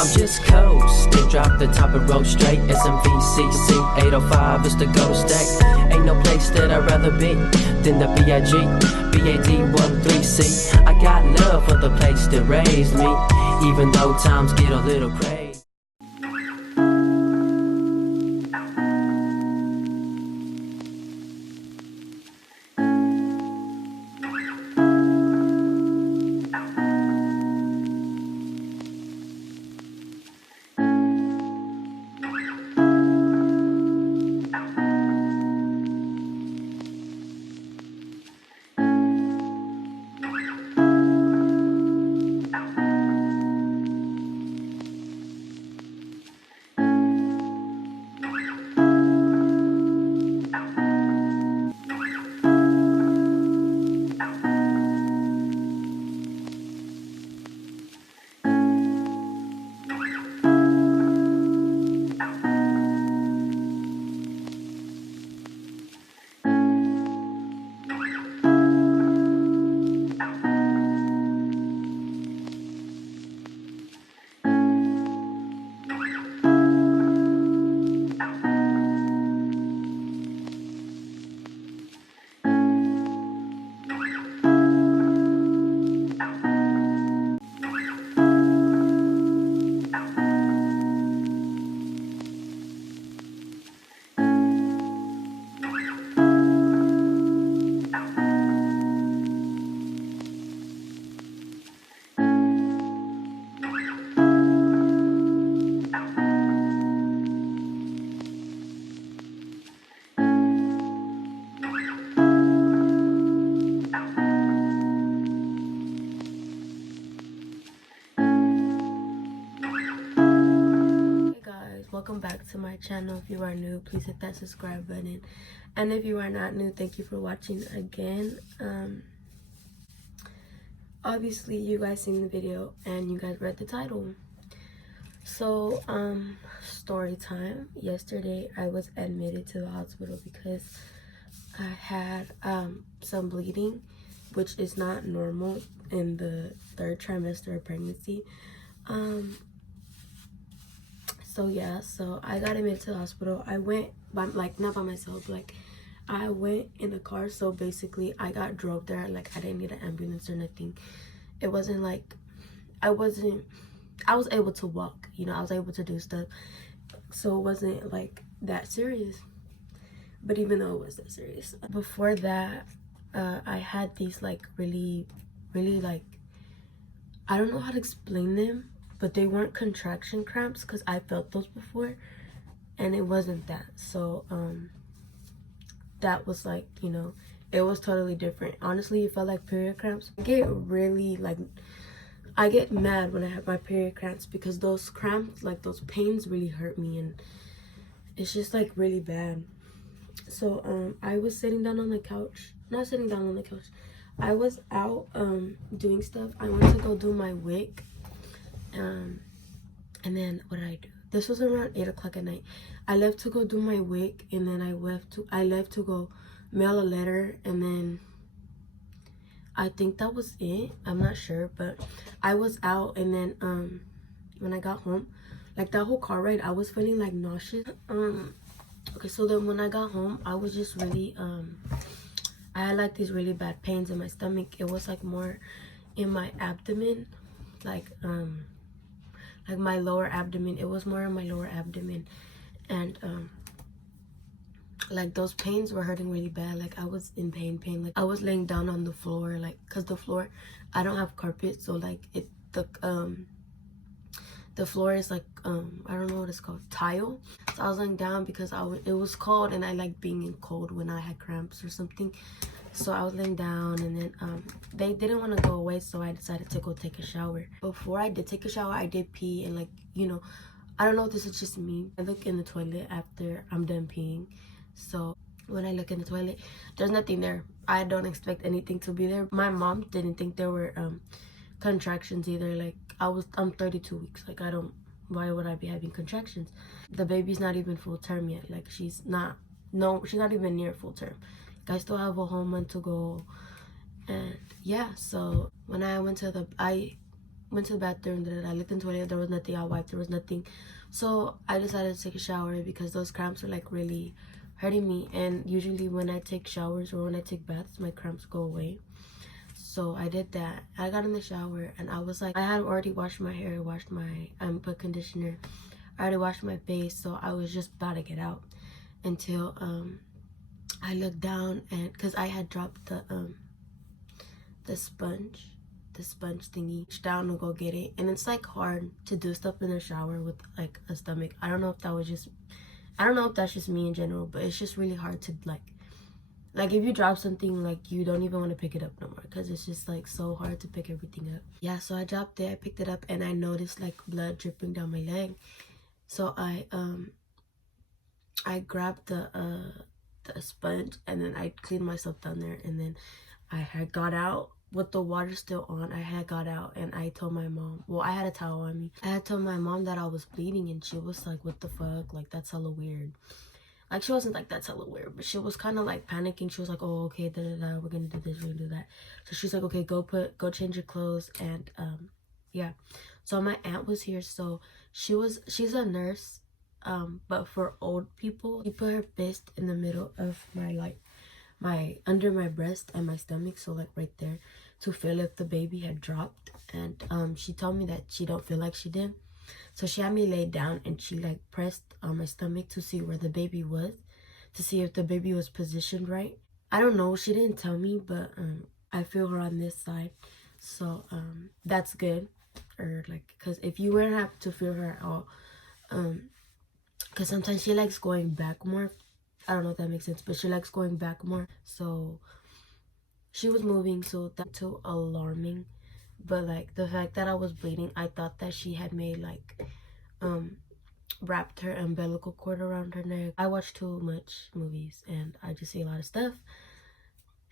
I'm just coasting, drop the top and roll straight. SMVCC 805 is the go state. Ain't no place that I'd rather be than the BIG, BAD13C. I got love for the place that raised me, even though times get a little crazy. Welcome back to my channel. If you are new, please hit that subscribe button, and if you are not new, thank you for watching again. Obviously you guys seen the video and you guys read the title. So story time. Yesterday I was admitted to the hospital because I had some bleeding, which is not normal in the 3rd trimester of pregnancy. So yeah, so I got admitted to the hospital. I went by, like, not by myself, like I went in the car. So basically I got drove there. Like, I didn't need an ambulance or nothing. It wasn't like I was able to walk, you know, I was able to do stuff, so it wasn't like that serious. But even though it was that serious, before that I had these like really like, I don't know how to explain them, but they weren't contraction cramps because I felt those before, and it wasn't that. So that was like, you know, it was totally different. Honestly, it felt like period cramps. I get really like, I get mad when I have my period cramps because those cramps, like those pains, really hurt me, and it's just like really bad. So I was sitting down on the couch, not sitting down on the couch, I was out doing stuff. I went to go do my wig. And then what did I do? This was around 8 o'clock at night. I left to go do my wig, and then I left to go mail a letter, and then I think that was it. I'm not sure, but I was out, and then when I got home, like that whole car ride, I was feeling like nauseous. Okay, so then when I got home, I was just really I had like these really bad pains in my stomach. It was like more in my abdomen, like my lower abdomen. It was more in my lower abdomen, and like those pains were hurting really bad. Like I was in pain. Like I was laying down on the floor, like, because the floor, I don't have carpet, so like the floor is like I don't know what it's called, tile. So I was laying down because it was cold, and I like being in cold when I had cramps or something. So I was laying down, and then they didn't want to go away, so I decided to go take a shower. Before I did take a shower, I did pee, and like, you know, I don't know if this is just me, I look in the toilet after I'm done peeing. So when I look in the toilet, there's nothing there. I don't expect anything to be there. My mom didn't think there were contractions either. Like I'm 32 weeks. Like why would I be having contractions? The baby's not even full term yet. Like she's not even near full term. Like, I still have a whole month to go. And yeah, so when I went to went to the bathroom, I looked in the toilet, there was nothing. I wiped, there was nothing. So I decided to take a shower because those cramps were like really hurting me. And usually when I take showers or when I take baths, my cramps go away. So I did that. I got in the shower and I was like, I had already washed my hair, washed my put conditioner. I already washed my face, so I was just about to get out until I looked down, and because I had dropped the sponge thingy down to go get it. And it's like hard to do stuff in the shower with like a stomach. I don't know if that's just me in general, but it's just really hard to like if you drop something, like you don't even want to pick it up no more because it's just like so hard to pick everything up. Yeah, so I dropped it, I picked it up, and I noticed like blood dripping down my leg. So I grabbed the sponge, and then I cleaned myself down there, and then I had got out with the water still on. I had got out, and I told my mom, well, I had a towel on me. I had told my mom that I was bleeding, and she was like, what the fuck, like that's hella weird. Like, she wasn't like, that's hella weird, but she was kind of like panicking. She was like, oh, okay, we're gonna do this, we're gonna do that. So she's like, okay, go change your clothes. And yeah, so my aunt was here. So she's a nurse, but for old people. She put her fist in the middle of my under my breast and my stomach, so like right there, to feel if the baby had dropped. And she told me that she don't feel like she did. So she had me lay down, and she like pressed on my stomach to see where the baby was, to see if the baby was positioned right. I don't know, she didn't tell me, but I feel her on this side, so that's good. Or like, because if you wouldn't have to feel her at all, because sometimes she likes going back more. I don't know if that makes sense, but she likes going back more. So she was moving, so that's too alarming. But like the fact that I was bleeding, I thought that she had made like wrapped her umbilical cord around her neck. I watch too much movies and I just see a lot of stuff,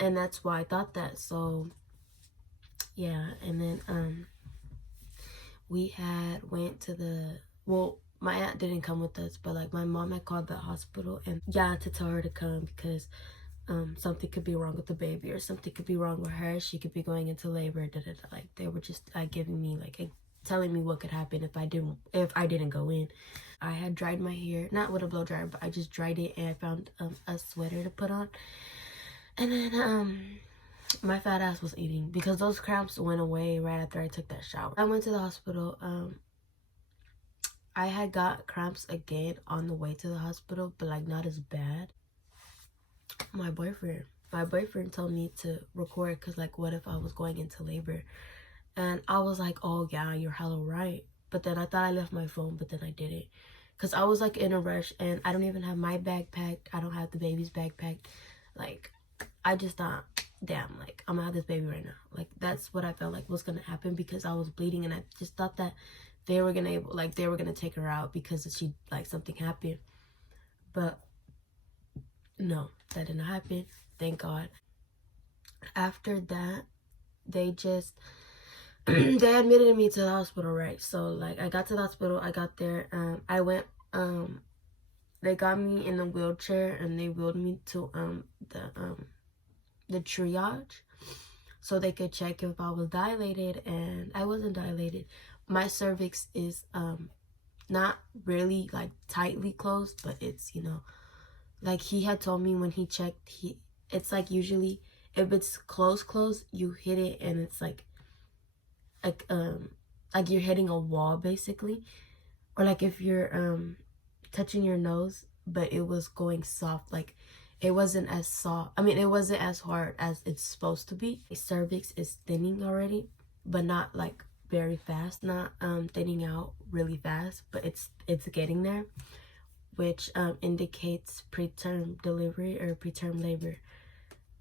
and that's why I thought that. So yeah, and then we had went to the, well, my aunt didn't come with us, but like my mom had called the hospital, and yeah, to tell her to come because something could be wrong with the baby, or something could be wrong with her. She could be going into labor. Like they were just giving me like telling me what could happen if I didn't go in. I had dried my hair, not with a blow dryer, but I just dried it, and I found a sweater to put on. And then my fat ass was eating because those cramps went away right after I took that shower. I went to the hospital. I had got cramps again on the way to the hospital, but like not as bad. My boyfriend told me to record because like, what if I was going into labor? And I was like, oh yeah, you're hella right. But then I thought I left my phone, but then I didn't, because I was like in a rush, and I don't even have my bag packed. I don't have the baby's bag packed. Like, I just thought, damn, like I'm gonna have this baby right now. Like that's what I felt like was gonna happen, because I was bleeding, and I just thought that they were gonna take her out because she, like, something happened. But no, that didn't happen, thank God. After that, they just they admitted me to the hospital, right? So like I got to the hospital, I got there, I went, they got me in a wheelchair, and they wheeled me to the triage so they could check if I was dilated, and I wasn't dilated. My cervix is not really like tightly closed, but it's, you know, like he had told me when he checked, it's like usually if it's closed, you hit it and it's like you're hitting a wall basically, or like if you're touching your nose, but it was going soft, like it wasn't as soft, I mean it wasn't as hard as it's supposed to be. My cervix is thinning already, but not like very fast, not thinning out really fast, but it's getting there, which indicates preterm delivery or preterm labor.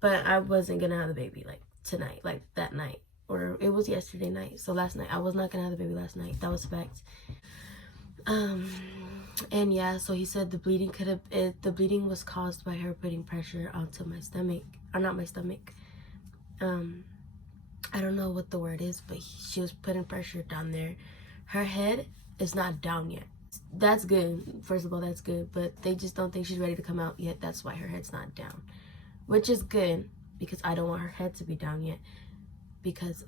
But I wasn't gonna have the baby like tonight, like that night, or it was yesterday night. So last night I was not gonna have the baby last night. That was fact. And yeah, so he said the bleeding was caused by her putting pressure onto my stomach, or not my stomach. I don't know what the word is, but she was putting pressure down there. Her head is not down yet. That's good. First of all, that's good. But they just don't think she's ready to come out yet. That's why her head's not down. Which is good, because I don't want her head to be down yet. Because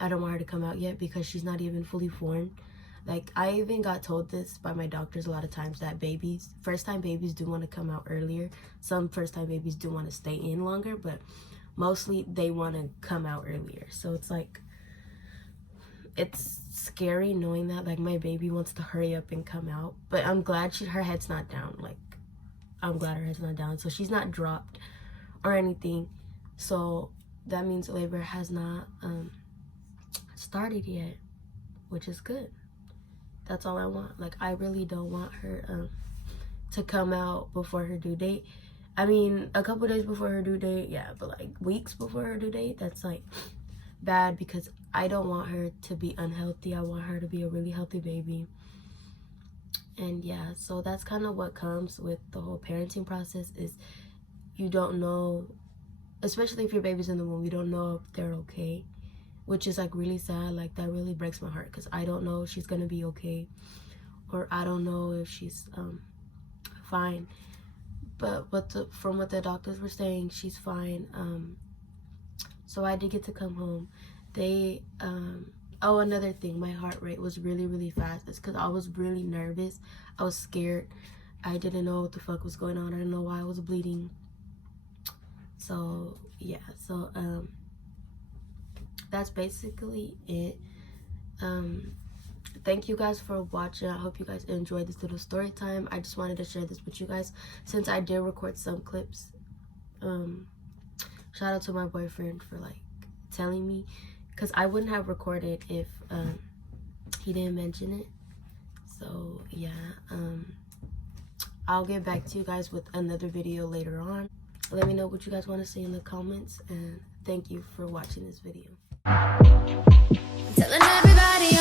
I don't want her to come out yet because she's not even fully formed. Like, I even got told this by my doctors a lot of times, that first-time babies do want to come out earlier. Some first-time babies do want to stay in longer, but mostly they want to come out earlier. So it's like, it's scary knowing that, like, my baby wants to hurry up and come out. But I'm glad her head's not down. Like, I'm glad her head's not down. So she's not dropped or anything. So that means labor has not started yet, which is good. That's all I want. Like, I really don't want her to come out before her due date. I mean, a couple days before her due date, yeah, but like weeks before her due date, that's like bad, because I don't want her to be unhealthy. I want her to be a really healthy baby. And yeah, so that's kind of what comes with the whole parenting process, is you don't know, especially if your baby's in the womb, you don't know if they're okay, which is like really sad. Like, that really breaks my heart, because I don't know if she's gonna be okay, or I don't know if she's fine. But from what the doctors were saying, she's fine. So I did get to come home. They oh, another thing, my heart rate was really, really fast. It's because I was really nervous. I was scared. I didn't know what the fuck was going on. I didn't know why I was bleeding. So yeah, so that's basically it. Thank you guys for watching. I hope you guys enjoyed this little story time. I just wanted to share this with you guys since I did record some clips. Shout out to my boyfriend for like telling me, because I wouldn't have recorded if he didn't mention it. So yeah, I'll get back to you guys with another video later on. Let me know what you guys want to see in the comments, and thank you for watching this video. Telling everybody